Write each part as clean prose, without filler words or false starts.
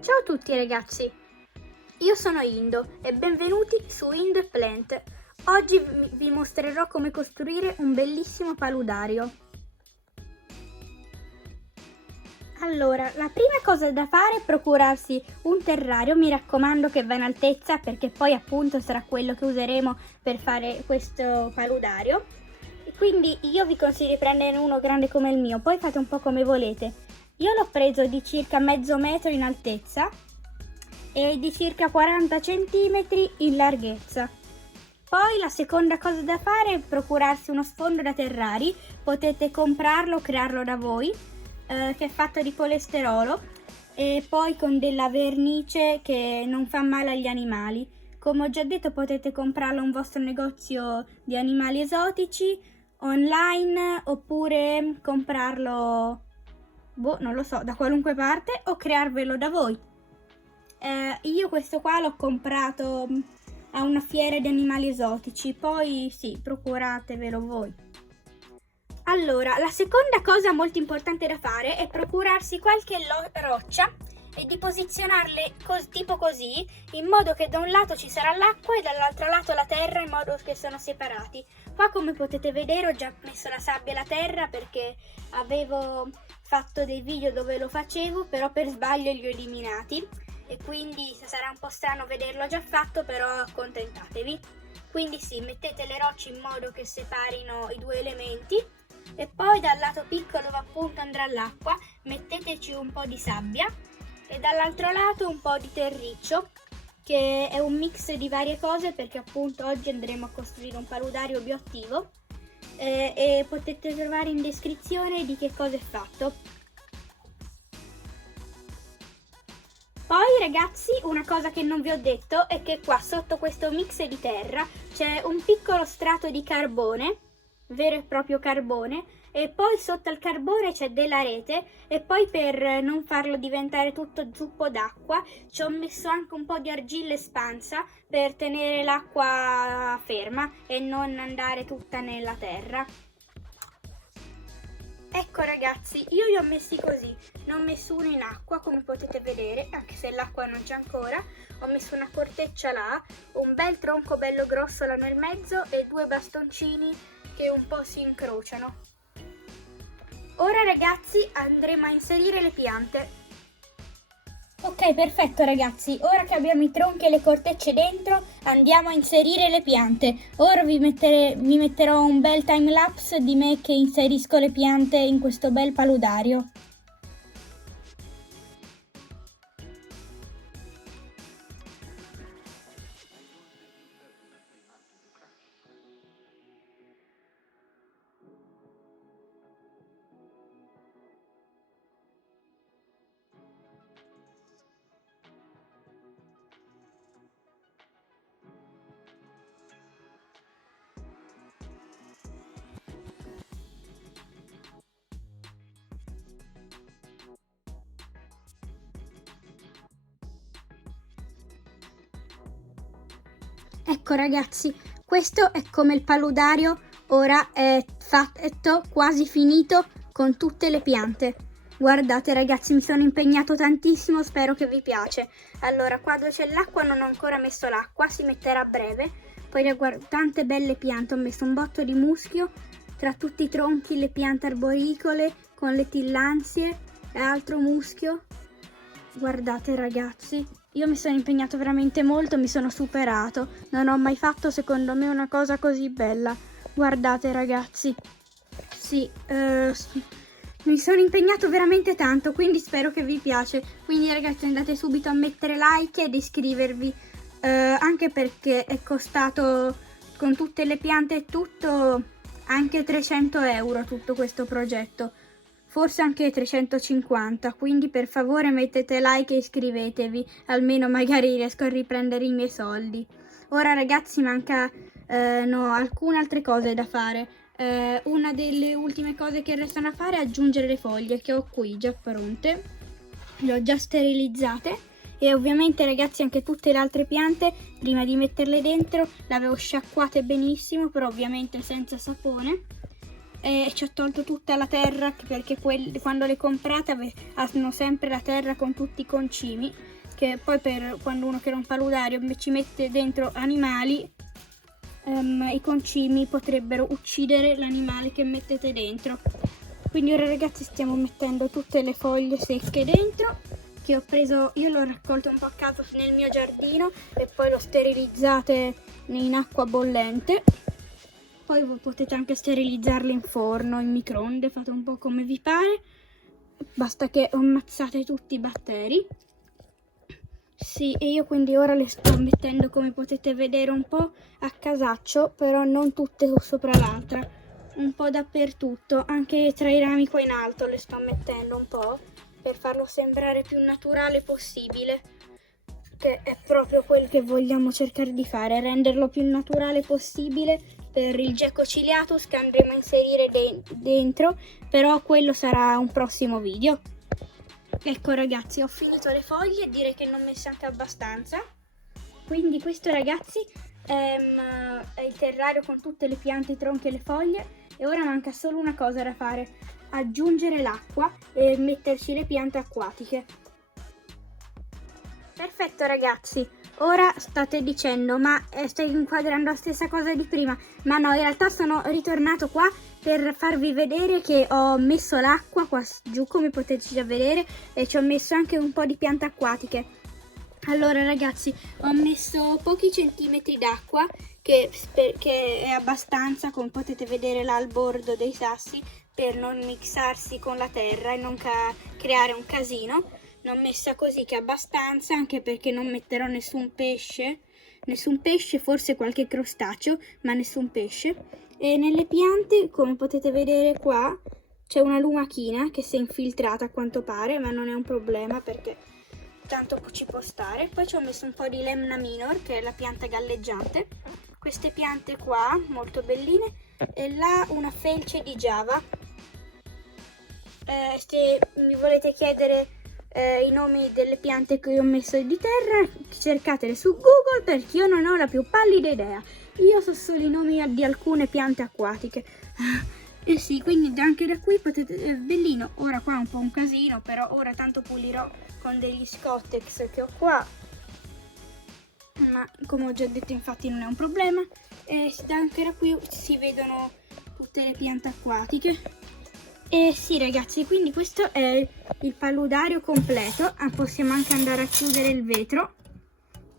Ciao a tutti ragazzi, io sono Indo e benvenuti su Indo e Plant. Oggi vi mostrerò come costruire un bellissimo paludario. Allora, la prima cosa da fare è procurarsi un terrario, mi raccomando che va in altezza perché poi appunto sarà quello che useremo per fare questo paludario. E quindi io vi consiglio di prendere uno grande come il mio, poi fate un po' come volete. Io l'ho preso di circa mezzo metro in altezza e di circa 40 cm in larghezza. Poi la seconda cosa da fare è procurarsi uno sfondo da terrari, potete comprarlo o crearlo da voi, che è fatto di polesterolo e poi con della vernice che non fa male agli animali. Come ho già detto, potete comprarlo a un vostro negozio di animali esotici, online, oppure comprarlo, non lo so, da qualunque parte o crearvelo da voi. Io questo qua l'ho comprato a una fiera di animali esotici, poi sì, procuratevelo voi. Allora, la seconda cosa molto importante da fare è procurarsi qualche roccia e di posizionarle tipo così, in modo che da un lato ci sarà l'acqua e dall'altro lato la terra, in modo che sono separati. Qua, come potete vedere, ho già messo la sabbia e la terra perché avevo fatto dei video dove lo facevo, però per sbaglio li ho eliminati e quindi sarà un po' strano vederlo già fatto, però accontentatevi. Quindi sì, mettete le rocce in modo che separino i due elementi e poi dal lato piccolo dove appunto andrà l'acqua metteteci un po' di sabbia e dall'altro lato un po' di terriccio, che è un mix di varie cose perché appunto oggi andremo a costruire un paludario bioattivo e potete trovare in descrizione di che cosa è fatto. Poi ragazzi, una cosa che non vi ho detto è che qua sotto questo mix di terra c'è un piccolo strato di carbone, vero e proprio carbone, e poi sotto al carbone c'è della rete e poi per non farlo diventare tutto zuppo d'acqua ci ho messo anche un po' di argilla espansa per tenere l'acqua ferma e non andare tutta nella terra. Ecco ragazzi, io li ho messi così, ne ho messo uno in acqua come potete vedere, anche se l'acqua non c'è ancora, ho messo una corteccia là, un bel tronco bello grosso là nel mezzo e due bastoncini che un po' si incrociano. Ora ragazzi andremo a inserire le piante. Ok, perfetto ragazzi, ora che abbiamo i tronchi e le cortecce dentro andiamo a inserire le piante. Ora vi metterò un bel time lapse di me che inserisco le piante in questo bel paludario. Ecco ragazzi, questo è come il paludario ora è fatto, quasi finito con tutte le piante. Guardate ragazzi, mi sono impegnato tantissimo, spero che vi piace. Allora, qua dove c'è l'acqua non ho ancora messo l'acqua, si metterà a breve. Poi guarda, tante belle piante, ho messo un botto di muschio tra tutti i tronchi, le piante arboricole con le tillandsie e altro muschio. Guardate ragazzi, io mi sono impegnato veramente molto, mi sono superato. Non ho mai fatto secondo me una cosa così bella. Guardate ragazzi. Sì, mi sono impegnato veramente tanto, quindi spero che vi piace. Quindi ragazzi andate subito a mettere like ed iscrivervi, anche perché è costato con tutte le piante e tutto anche 300 euro tutto questo progetto. Forse anche 350, quindi per favore mettete like e iscrivetevi, almeno magari riesco a riprendere i miei soldi. Ora ragazzi manca alcune altre cose da fare. Una delle ultime cose che restano a fare è aggiungere le foglie che ho qui già pronte, le ho già sterilizzate e ovviamente ragazzi anche tutte le altre piante prima di metterle dentro le avevo sciacquate benissimo, però ovviamente senza sapone. E ci ho tolto tutta la terra perché quando le comprate hanno sempre la terra con tutti i concimi che poi per quando uno crea un paludario ci mette dentro animali, i concimi potrebbero uccidere l'animale che mettete dentro. Quindi ora ragazzi stiamo mettendo tutte le foglie secche dentro, che ho preso, io l'ho raccolto un po' a caso nel mio giardino e poi lo sterilizzate in acqua bollente. Poi voi potete anche sterilizzarle in forno, in microonde, fate un po' come vi pare, basta che ammazzate tutti i batteri. Sì, e io quindi ora le sto mettendo, come potete vedere, un po' a casaccio, però non tutte sopra l'altra, un po' dappertutto, anche tra i rami qua in alto le sto mettendo un po', per farlo sembrare più naturale possibile, che è proprio quel che vogliamo cercare di fare, renderlo più naturale possibile per il gecko ciliatus che andremo a inserire dentro, però quello sarà un prossimo video. Ecco ragazzi, ho finito le foglie e direi che ne ho messe anche abbastanza. Quindi questo ragazzi è il terrario con tutte le piante, i tronchi e le foglie, e ora manca solo una cosa da fare: aggiungere l'acqua e metterci le piante acquatiche. Perfetto ragazzi, ora state dicendo ma stai inquadrando la stessa cosa di prima, ma no, in realtà sono ritornato qua per farvi vedere che ho messo l'acqua qua giù, come potete già vedere, e ci ho messo anche un po' di piante acquatiche. Allora ragazzi, ho messo pochi centimetri d'acqua che è abbastanza, come potete vedere là al bordo dei sassi, per non mixarsi con la terra e non creare un casino. L'ho messa così, che è abbastanza, anche perché non metterò nessun pesce, forse qualche crostaceo, ma nessun pesce. E nelle piante, come potete vedere qua, c'è una lumachina che si è infiltrata a quanto pare, ma non è un problema perché tanto ci può stare. Poi ci ho messo un po' di Lemna Minor, che è la pianta galleggiante, queste piante qua molto belline, e là una felce di Java. Se mi volete chiedere i nomi delle piante che ho messo di terra, cercatele su Google, perché io non ho la più pallida idea. Io so solo i nomi di alcune piante acquatiche. E sì, quindi anche da qui potete, bellino. Ora qua è un po' un casino, però ora tanto pulirò con degli Scottex che ho qua, ma come ho già detto infatti non è un problema. E anche da qui si vedono tutte le piante acquatiche. E sì ragazzi, quindi questo è il paludario completo. Possiamo anche andare a chiudere il vetro.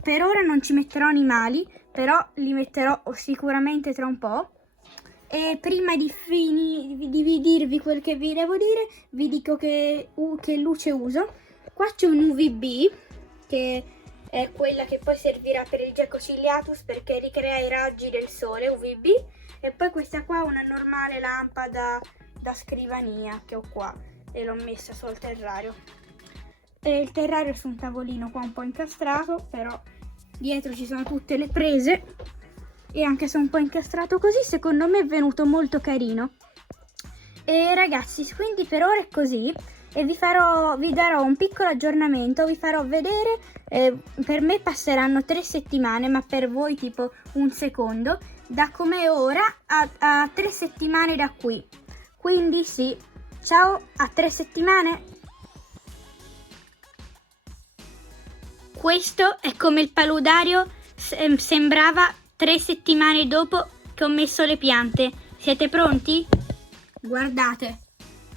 Per ora non ci metterò animali, però li metterò sicuramente tra un po'. E prima di dirvi quel che vi devo dire, vi dico che luce uso. Qua c'è un UVB, che è quella che poi servirà per il gecko ciliatus, perché ricrea i raggi del sole UVB. E poi questa qua è una normale lampada da scrivania che ho qua, e l'ho messa sul terrario. E il terrario è su un tavolino qua un po' incastrato, però dietro ci sono tutte le prese, e anche se è un po' incastrato così, secondo me è venuto molto carino. E ragazzi, quindi per ora è così, e vi darò un piccolo aggiornamento, vi farò vedere. Per me passeranno 3 settimane, ma per voi tipo un secondo, da come è ora a 3 settimane da qui. Quindi sì, ciao, a 3 settimane. Questo è come il paludario sembrava 3 settimane dopo che ho messo le piante. Siete pronti? Guardate,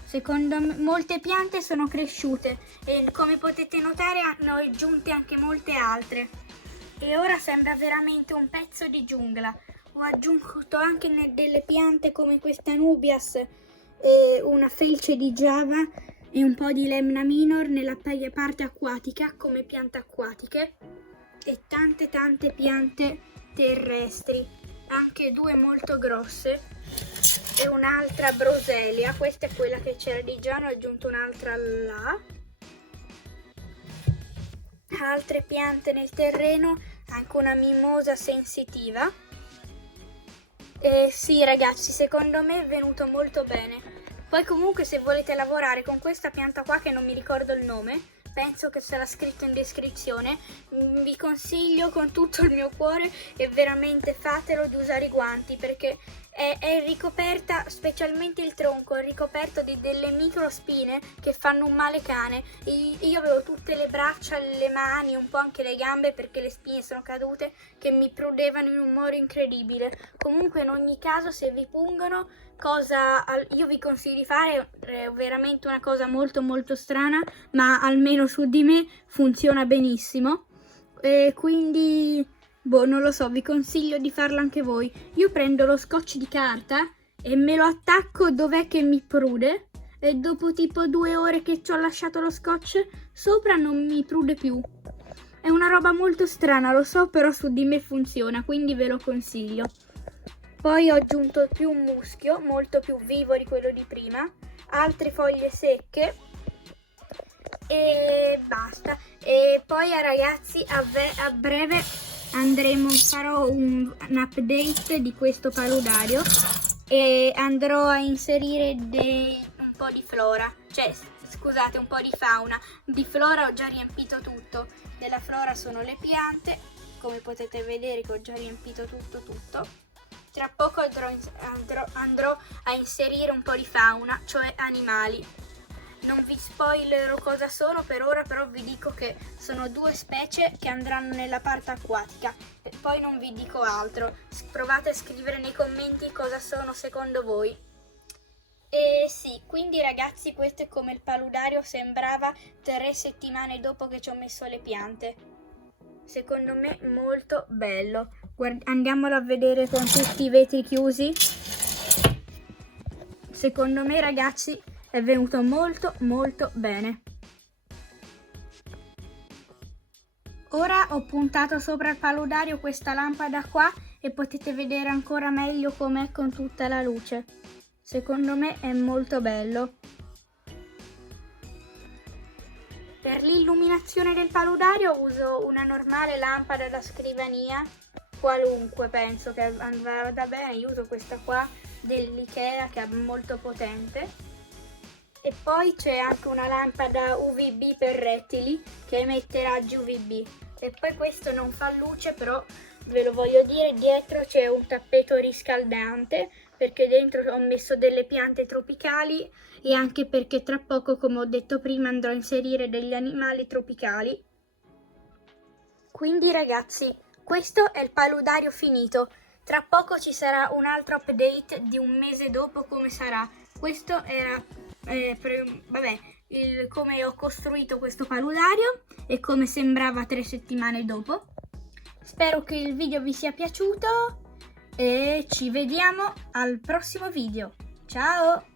secondo me molte piante sono cresciute e come potete notare hanno aggiunte anche molte altre. E ora sembra veramente un pezzo di giungla. Ho aggiunto anche delle piante come questa Nubias, e una felce di Java e un po' di Lemna Minor nella parte acquatica come piante acquatiche, e tante piante terrestri, anche 2 molto grosse e un'altra Broselia. Questa è quella che c'era di già, ne ho aggiunto un'altra là. Altre piante nel terreno, anche una mimosa sensitiva. Sì ragazzi, secondo me è venuto molto bene. Poi comunque se volete lavorare con questa pianta qua, che non mi ricordo il nome, penso che sarà scritto in descrizione, vi consiglio con tutto il mio cuore, e veramente fatelo, di usare i guanti, perché è ricoperta, specialmente il tronco, è ricoperto di delle microspine che fanno un male cane. Io avevo tutte le braccia, le mani, un po' anche le gambe perché le spine sono cadute, che mi prudevano in un modo incredibile. Comunque in ogni caso, se vi pungono, io vi consiglio di fare, è veramente una cosa molto molto strana, ma almeno su di me funziona benissimo. E quindi non lo so, vi consiglio di farlo anche voi. Io prendo lo scotch di carta e me lo attacco dov'è che mi prude, e dopo tipo 2 ore che ci ho lasciato lo scotch sopra non mi prude più. È una roba molto strana, lo so, però su di me funziona, quindi ve lo consiglio. Poi ho aggiunto più un muschio, molto più vivo di quello di prima, altre foglie secche e basta. E poi ragazzi, a breve farò un update di questo paludario e andrò a inserire un po' di flora, cioè scusate, un po' di fauna. Di flora ho già riempito tutto, della flora sono le piante, come potete vedere che ho già riempito tutto. Tra poco andrò a inserire un po' di fauna, cioè animali. Non vi spoilerò cosa sono per ora, però vi dico che sono 2 specie che andranno nella parte acquatica. E poi non vi dico altro. Provate a scrivere nei commenti cosa sono secondo voi. E sì, quindi ragazzi, questo è come il paludario sembrava 3 settimane dopo che ci ho messo le piante. Secondo me molto bello. Andiamolo a vedere con tutti i vetri chiusi. Secondo me ragazzi è venuto molto molto bene. Ora ho puntato sopra il paludario questa lampada qua e potete vedere ancora meglio com'è con tutta la luce. Secondo me è molto bello. Per l'illuminazione del paludario uso una normale lampada da scrivania, qualunque, penso che vada bene. Io uso questa qua dell'Ikea che è molto potente. E poi c'è anche una lampada UVB per rettili che emette raggi UVB. E poi questo non fa luce, però ve lo voglio dire, dietro c'è un tappeto riscaldante perché dentro ho messo delle piante tropicali e anche perché tra poco, come ho detto prima, andrò a inserire degli animali tropicali. Quindi ragazzi, questo è il paludario finito. Tra poco ci sarà un altro update di un mese dopo come sarà. Questo era come ho costruito questo paludario e come sembrava 3 settimane dopo. Spero che il video vi sia piaciuto e ci vediamo al prossimo video. Ciao!